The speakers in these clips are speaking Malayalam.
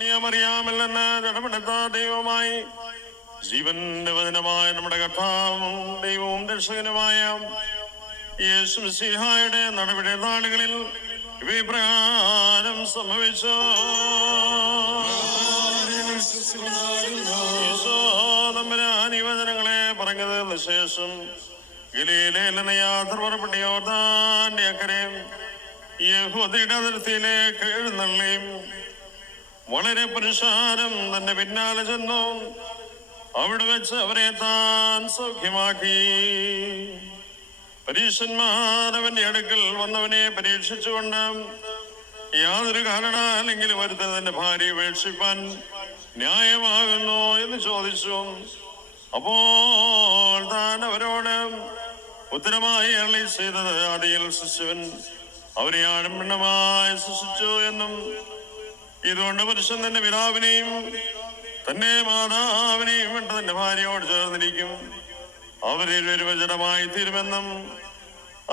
കന്യാമറിയാമല്ലെന്ന് ജഡമെടുത്ത ദൈവമായി ജീവന്റെ വചനമായ നമ്മുടെ കർത്താവും ദൈവവും രക്ഷകനുമായ യേശു മിശിഹായുടെ നടപടി നാളുകളിൽ ഇപ്രകാരം സംഭവിച്ചു. ഈശോ തമ്പുരാൻ ഈ വചനങ്ങളെ പറഞ്ഞതിന് ശേഷം ഗലീലയിൽ നിന്ന് യാത്ര പുറപ്പെട്ട യോർദാന്റെ അക്കരെ യഹൂദയുടെ അതിർത്തിയിലേക്ക് എഴുന്നള്ളി വളരെ പുരുഷാരം തന്റെ പിന്നാലെ ചെന്നു അവിടെ വെച്ച് അവരെ താൻ സൗഖ്യമാക്കി. പരീക്ഷന്മാർ അവന്റെ അടുക്കൽ വന്നവനെ പരീക്ഷിച്ചുകൊണ്ട് യാതൊരു കാരണാലെങ്കിലും ഒരുത്തൻ തന്റെ ഭാര്യയെ ഉപേക്ഷിപ്പാൻ ന്യായമാകുന്നു എന്ന് ചോദിച്ചു. അപ്പോൾ താൻ അവരോട് ഉത്തരമായി അരുളി ചെയ്തത്, ആദിയിൽ സൃഷ്ടിവൻ അവരെ ആണും പെണ്ണുമായി സൃഷ്ടിച്ചു എന്നും ഇതുകൊണ്ട് പുരുഷൻ തന്റെ പിതാവിനെയും തന്റെ മാതാവിനെയും വിട്ട് തന്റെ ഭാര്യയോട് ചേർന്നിരിക്കും, അവരൊരു വചനമായി തീരുമെന്നും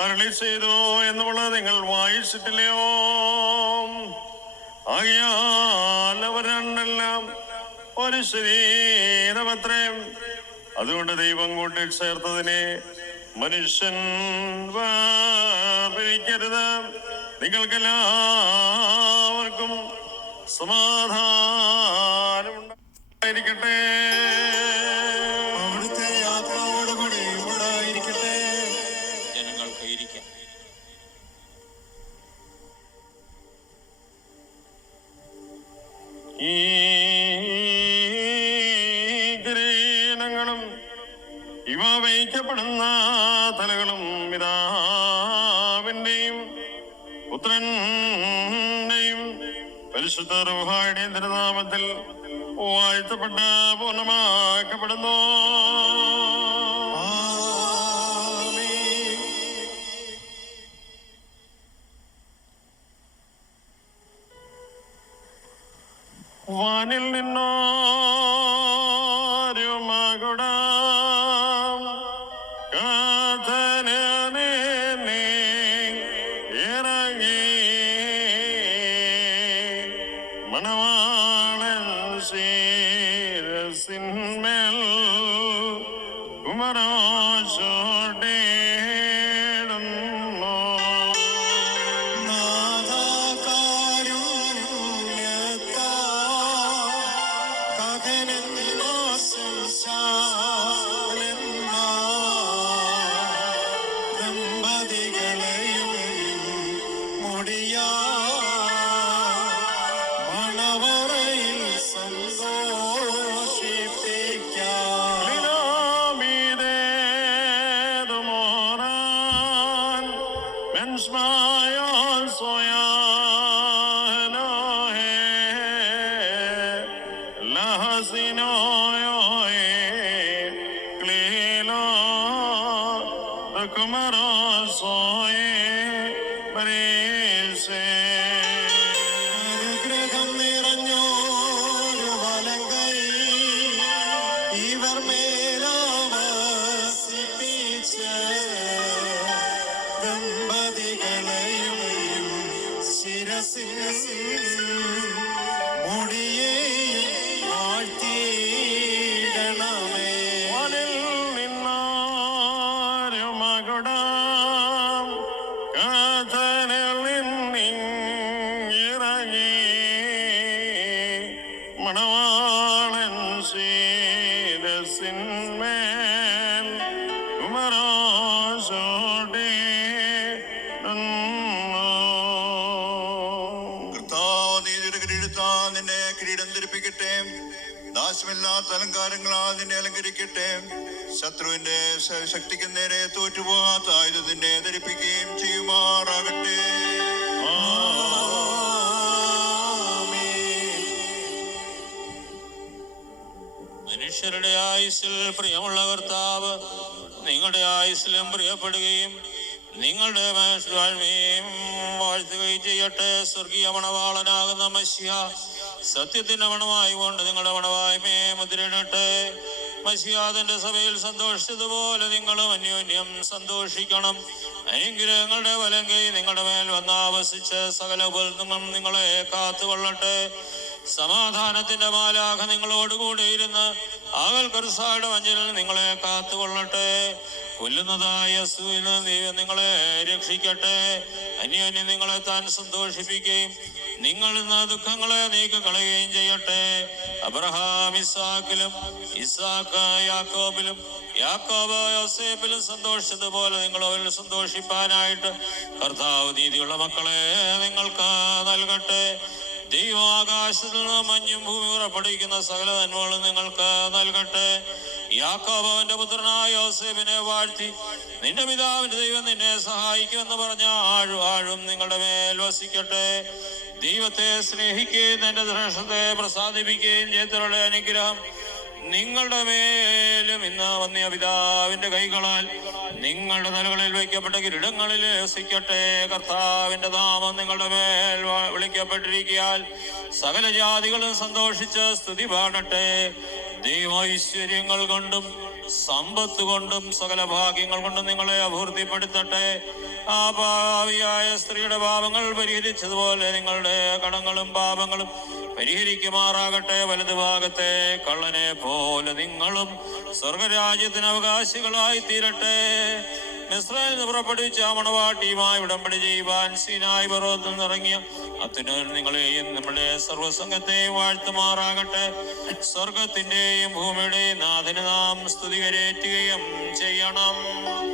അരുളി ചെയ്തു എന്നുള്ളത് നിങ്ങൾ വായിച്ചിട്ടില്ലയോ? ആകയാൽ അവർ രണ്ടെല്ലാം ഒരു ശരീരമത്രയും. അതുകൊണ്ട് ദൈവം കൂട്ടി ചേർത്തതിനെ മനുഷ്യൻ വേർപിരിക്കരുത്. നിങ്ങൾക്കെല്ലാവർക്കും സമാധാനം ഉണ്ടായിരിക്കട്ടെ. അവിടുത്തെ യാത്രയോടുകൂടി ഉണ്ടായിരിക്കട്ടെ. ജനങ്ങൾക്ക് ഇരിക്കാം. ഈ കിരീടങ്ങളും ഇവ വഹിക്കപ്പെടുന്ന തലകളും പിതാവിന്റെയും പുത്രന്റെയും പരിശുദ്ധ റൂഹായുടെയും തിരുനാമത്തിൽ വാഴ്ത്തപ്പെട്ട് പൂർണ്ണമാക്കപ്പെടുന്നു. വാനിൽ നിന്നൊരു മകുടം കാതനെ ഇറങ്ങി മണവാളൻ ശിരസിന്മേൽ ഉമരാശോടേടുന്നു. ദമ്പതികളെയും മുടിയാ മണവറയിൽ സന്തോഷിപ്പിക്കാം. അനുഗ്രഹം നിറഞ്ഞോരു വലങ്കൈ ഇവർ മേലാവസിപ്പിച്ച് ദമ്പതികളെയും ശിരസിൽ മുടിയെയും വാഴ്ത്തിയിടണമേ. വാനിൽ നിന്നൊരു മകുടം കാതനിൽ നിന്നിറങ്ങി മണവാളൻ ശിരസിന്മേൽ നിന്നെ കിരീടം ധരിപ്പിക്കട്ടെ. നാശമില്ലാത്ത അലങ്കാരങ്ങളാൽ നിന്നെ അലങ്കരിക്കട്ടെ. ശത്രുവിന്റെ ശക്തിക്ക് നേരെ തോറ്റുപോകാത്ത ആയുധത്തിനെ ധരിപ്പിക്കുകയും ചെയ്യുമാറാകട്ടെ. മനുഷ്യരുടെ ആയുസ്സിൽ പ്രിയമുള്ള കർത്താവ് നിങ്ങളുടെ ആയുസ്സിലും പ്രിയപ്പെടുകയും നിങ്ങളുടെ വാഴ്മയും വാഴ്ത്തുകയും ചെയ്യട്ടെ. സ്വർഗീയ മണവാളനാകുന്ന മശിഹ സത്യത്തിന്റെ മണമായി കൊണ്ട് നിങ്ങളുടെ മണവായ്മയെ മുദ്രയിടട്ടെ. മശിഹാദിന്റെ സഭയിൽ സന്തോഷിച്ചതുപോലെ നിങ്ങളും അന്യോന്യം സന്തോഷിക്കണം. അനുഗ്രഹങ്ങളുടെ വലങ്കൈ നിങ്ങളുടെ മേൽ വന്നാവസിച്ച് സകല ഉപദ്രവങ്ങളും നിങ്ങളെ കാത്തുകൊള്ളട്ടെ. സമാധാനത്തിന്റെ മാലാഖ നിങ്ങളോടുകൂടെ ഇരുന്ന് ആകൽ കർസായുടെ വഞ്ചലിൽ നിങ്ങളെ കാത്തുകൊള്ളട്ടെ. കൊല്ലുന്നതായ അസൂയിൽ ദൈവം നിങ്ങളെ രക്ഷിക്കട്ടെ. അന്യോന്യം നിങ്ങളെ താൻ സന്തോഷിപ്പിക്കുകയും നിങ്ങൾ ഇന്ന് ദുഃഖങ്ങളെ നീക്കിക്കളയുകയും ചെയ്യട്ടെ. അബ്രഹാം ഇസ്ഹാക്കിലും, ഇസ്ഹാക്ക് യാക്കോബിലും, യാക്കോബ് യോസേഫിലും സന്തോഷിച്ചതുപോലെ നിങ്ങൾ അവരിൽ സന്തോഷിപ്പാനായിട്ട് കർത്താവ് നീതിയുള്ള മക്കളെ നിങ്ങൾക്ക് നൽകട്ടെ. ദൈവം ആകാശത്തിൽ നിന്ന് മഞ്ഞും ഭൂമി ഉറപ്പടിക്കുന്ന സകല നന്മകളും നിങ്ങൾക്ക് നൽകട്ടെ. യാക്കോബ് അവന്റെ പുത്രനായ യോസേഫിനെ വാഴ്ത്തി, നിന്റെ പിതാവിന്റെ ദൈവം നിന്നെ സഹായിക്കുമെന്ന് പറഞ്ഞ ആഴും നിങ്ങളുടെ മേൽ വസിക്കട്ടെ. ദൈവത്തെ സ്നേഹിക്കുകയും തന്റെ ദൃഷ്ടത്തെ പ്രസാദിപ്പിക്കുകയും ചെയ്തവരുടെ അനുഗ്രഹം നിങ്ങളുടെ മേലും ഇന്ന് വന്നിയ പിതാവിന്റെ കൈകളാൽ നിങ്ങളുടെ തലകളിൽ വയ്ക്കപ്പെട്ട കിരീടങ്ങളിൽ വസിക്കട്ടെ. കർത്താവിന്റെ നാമം നിങ്ങളുടെ മേൽ വിളിക്കപ്പെട്ടിരിക്കാൻ സകല ജാതികളും സന്തോഷിച്ച് സ്തുതി പാടട്ടെ. ദൈവൈശ്വര്യങ്ങൾ കൊണ്ടും സമ്പത്ത് കൊണ്ടും സകല ഭാഗ്യങ്ങൾ കൊണ്ടും നിങ്ങളെ അഭിവൃദ്ധിപ്പെടുത്തട്ടെ. ആ പാവിയായ സ്ത്രീയുടെ പാപങ്ങൾ പരിഹരിച്ചതുപോലെ നിങ്ങളുടെ കടങ്ങളും പാപങ്ങളും പരിഹരിക്കുമാറാകട്ടെ. വലതുഭാഗത്തെ കള്ളനെ പോലെ നിങ്ങളും സ്വർഗരാജ്യത്തിന് അവകാശികളായി തീരട്ടെ. മിസ്രയിൽ നിന്ന് പുറപ്പെടുവിച്ച മണവാട്ടിയുമായി ഉടമ്പടി ചെയ്യുവാൻ സീനായി പർവ്വതത്തിൽ നിന്നിറങ്ങിയ അത്യുന്നതൻ നിങ്ങളെയും നമ്മുടെ സർവ്വസംഘത്തെയും വാഴ്ത്തുമാറാകട്ടെ. സ്വർഗത്തിന്റെയും ഭൂമിയുടെയും നാഥന് നാം സ്തുതി കരേറ്റുകയും ചെയ്യണം.